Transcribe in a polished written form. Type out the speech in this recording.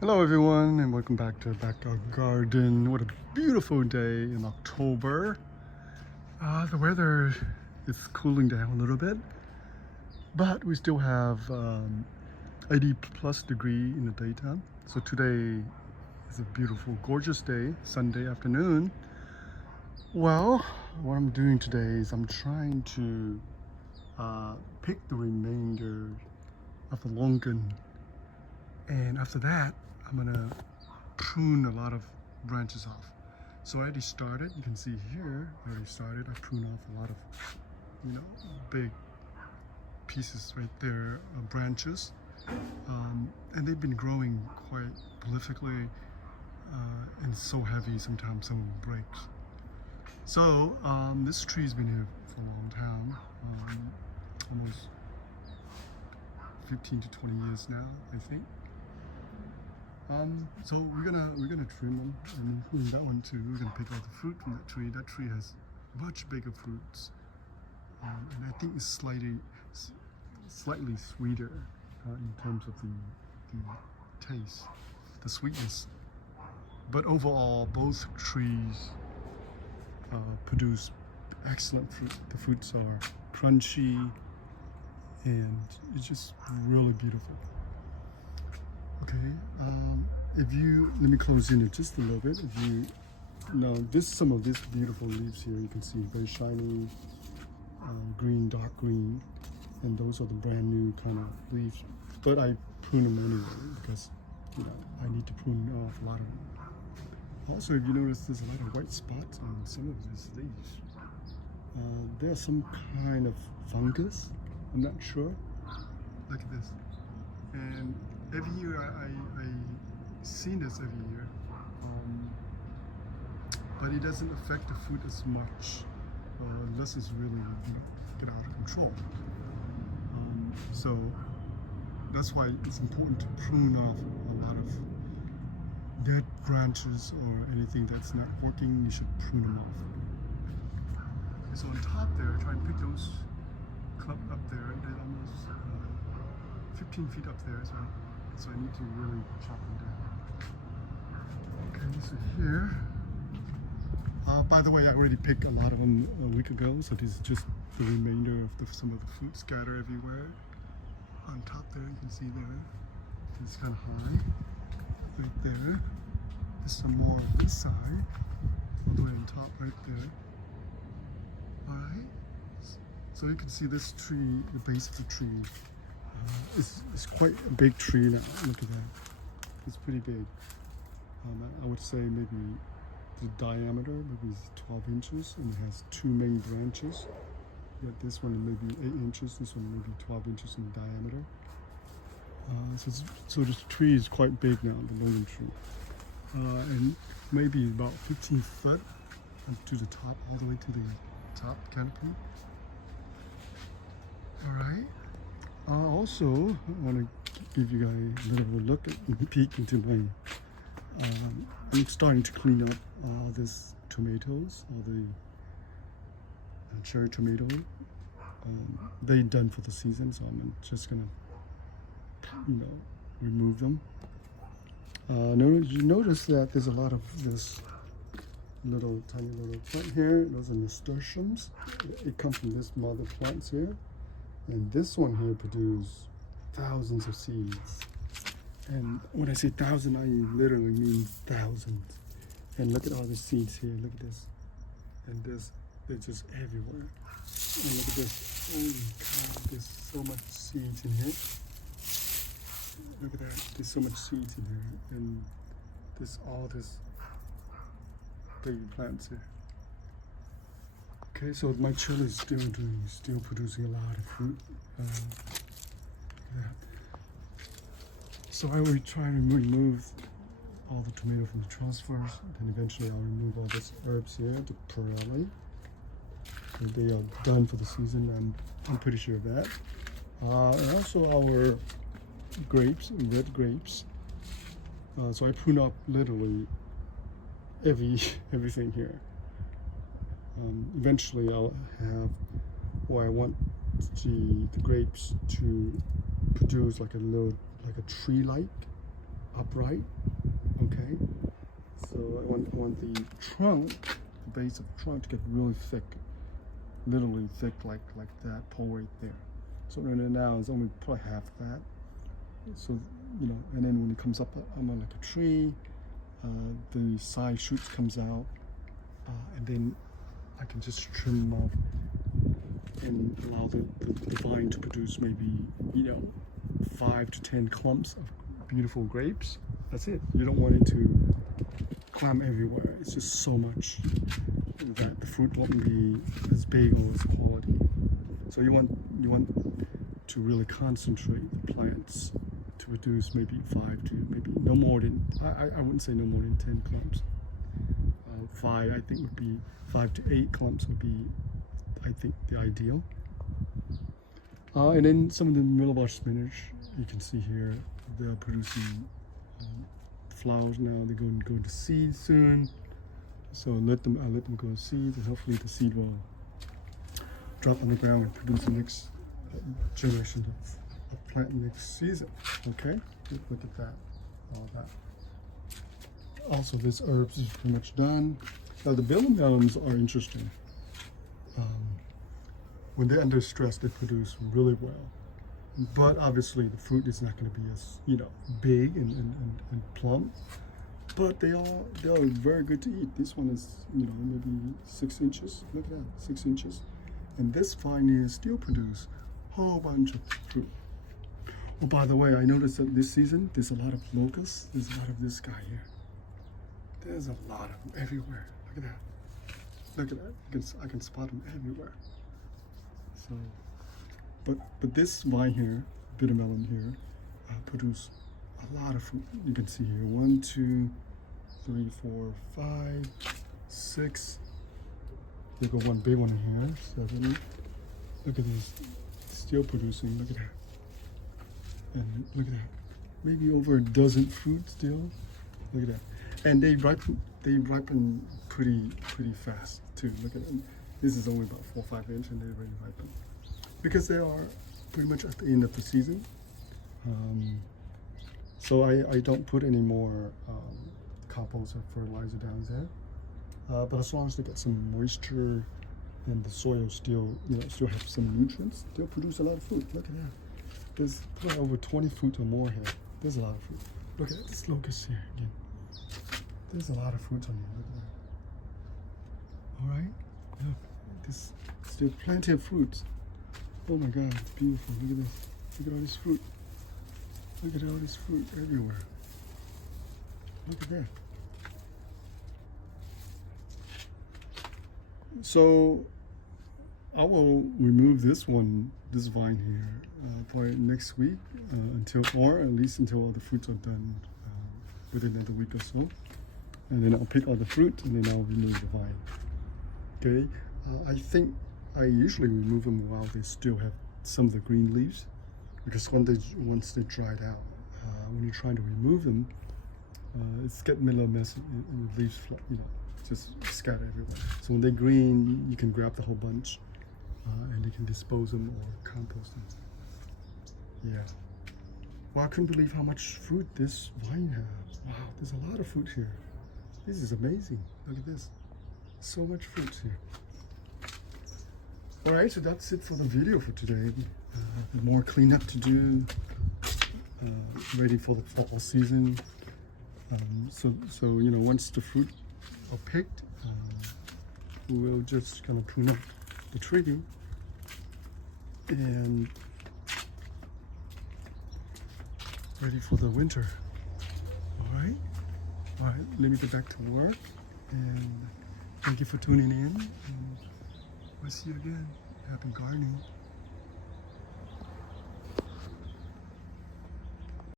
Hello everyone and welcome back to Backyard Garden. What a beautiful day in October. The weather is cooling down a little bit, but we still have 80 plus degree in the daytime. So today is a beautiful, gorgeous day, Sunday afternoon. Well, what I'm doing today is I'm trying to pick the remainder of the Longan, and after that I'm gonna prune a lot of branches off. So I already started. You can see here I already started. I prune off a lot of big pieces right there, branches, and they've been growing quite prolifically, and so heavy sometimes some breaks. So this tree's been here for a long time, almost 15 to 20 years now, I think. So we're gonna trim them, and including that one too. We're gonna pick out the fruit from that tree. That tree has much bigger fruits, and I think it's slightly sweeter in terms of the taste, the sweetness. But overall, both trees produce excellent fruit. The fruits are crunchy, and it's just really beautiful. Okay, let me close in it just a little bit. Some of these beautiful leaves here, you can see very shiny, green, dark green, and those are the brand new kind of leaves. But I prune them anyway because I need to prune off a lot of them. Also, if you notice, there's a lot of white spots on some of these leaves. There's some kind of fungus. I'm not sure. Look at this. And every year I see this every year, but it doesn't affect the fruit as much unless it's really get out of control. So that's why it's important to prune off a lot of dead branches or anything that's not working. You should prune them off. Okay, so on top there, try and pick those clumped up there. They're almost 15 feet up there, so I need to really chop them down. Okay, so here. By the way, I already picked a lot of them a week ago, so this is just the remainder of some of the fruit scattered everywhere. On top there, you can see there, it's kind of high, right there. There's some more on this side, all the way on top right there. All right, so you can see this tree, the base of the tree, it's quite a big tree now. Look at that. It's pretty big. I would say maybe the diameter maybe 12 inches, and it has two main branches. Yeah, this one maybe 8 inches, this one maybe 12 inches in diameter. So this tree is quite big now, the Longan tree. And maybe about 15 foot up to the top, all the way to the top canopy. All right. Also, I want to give you guys a little look at peek into my. I'm starting to clean up all these tomatoes, all the cherry tomato. They're done for the season, so I'm just gonna, remove them. You notice that there's a lot of this tiny little plant here. Those are nasturtiums. It comes from this mother plants here. And this one here produces thousands of seeds. And when I say thousand, I literally mean thousands. And look at all the seeds here. Look at this. And this, they're just everywhere. And look at this. Holy cow, there's so much seeds in here. Look at that. There's so much seeds in here. And there's all this baby plants here. Okay, so my chili is still producing a lot of fruit. So I will try to remove all the tomato from the trellis first, then eventually I'll remove all these herbs here, the perlite. So they are done for the season, I'm pretty sure of that. And also our grapes, red grapes. So I prune up literally everything here. Eventually I'll have, I want the grapes to produce like a tree-like upright. Okay, so I want the trunk, the base of the trunk, to get really thick, literally thick, like that pole right there. So right now it's only probably half that. So and then when it comes up like a tree, the side shoots comes out, and then I can just trim them off and allow the vine to produce maybe 5 to 10 clumps of beautiful grapes. That's it. You don't want it to climb everywhere. It's just so much that the fruit won't be as big or as quality. So you want to really concentrate the plants to produce maybe 5 to maybe no more than I wouldn't say no more than 10 clumps. 5 I think would be 5 to 8 clumps would be I think the ideal. And then some of the millibulb spinach, you can see here, they're producing flowers now. They're going to go to seed soon. So I let them go to seed, and hopefully the seed will drop on the ground and produce the next generation of plant next season. Okay, look at that, all that. Also, this herbs is pretty much done. Now the bill melons are interesting. When they're under stress, they produce really well. But obviously, the fruit is not going to be as big and plump. But they are very good to eat. This one is maybe 6 inches. Look at that, 6 inches. And this vine here still produce a whole bunch of fruit. Oh, by the way, I noticed that this season there's a lot of locusts. There's a lot of this guy here. There's a lot of them everywhere. Look at that. Look at that. I can spot them everywhere. So, but this vine here, bitter melon here, produce a lot of fruit. You can see here 1, 2, 3, 4, 5, 6. You got one big one here, 7. Look at this, still producing. Look at that, and look at that. Maybe over a dozen fruit still. Look at that, and they ripen pretty fast too. Look at them. This is only about 4 or 5 inches, and they already ripen because they are pretty much at the end of the season. So I don't put any more compost or fertilizer down there. But as long as they get some moisture and the soil still have some nutrients, they'll produce a lot of fruit. Look at that. There's probably over 20 fruit or more here. There's a lot of fruit. Look at this locust here again. There's a lot of fruit on here. Look at that. All right. Look, there's still plenty of fruits. Oh my God, it's beautiful. Look at this. Look at all this fruit. Look at all this fruit everywhere. Look at that. So I will remove this vine here probably next week or at least until all the fruits are done within another week or so. And then I'll pick all the fruit and then I'll remove the vine. Okay, I think I usually remove them while they still have some of the green leaves, because once they dried out, when you're trying to remove them, it's getting a little messy and the leaves just scatter everywhere. So when they're green, you can grab the whole bunch and you can dispose them or compost them. Yeah. Well, I couldn't believe how much fruit this vine has. Wow, there's a lot of fruit here. This is amazing. Look at this. So much fruit here. All right, so that's it for the video for today. More cleanup to do, ready for the fall season. So once the fruit are picked, we'll just kind of prune up the tree and ready for the winter. All right, let me get back to work, and thank you for tuning in. And we'll see you again. Happy gardening.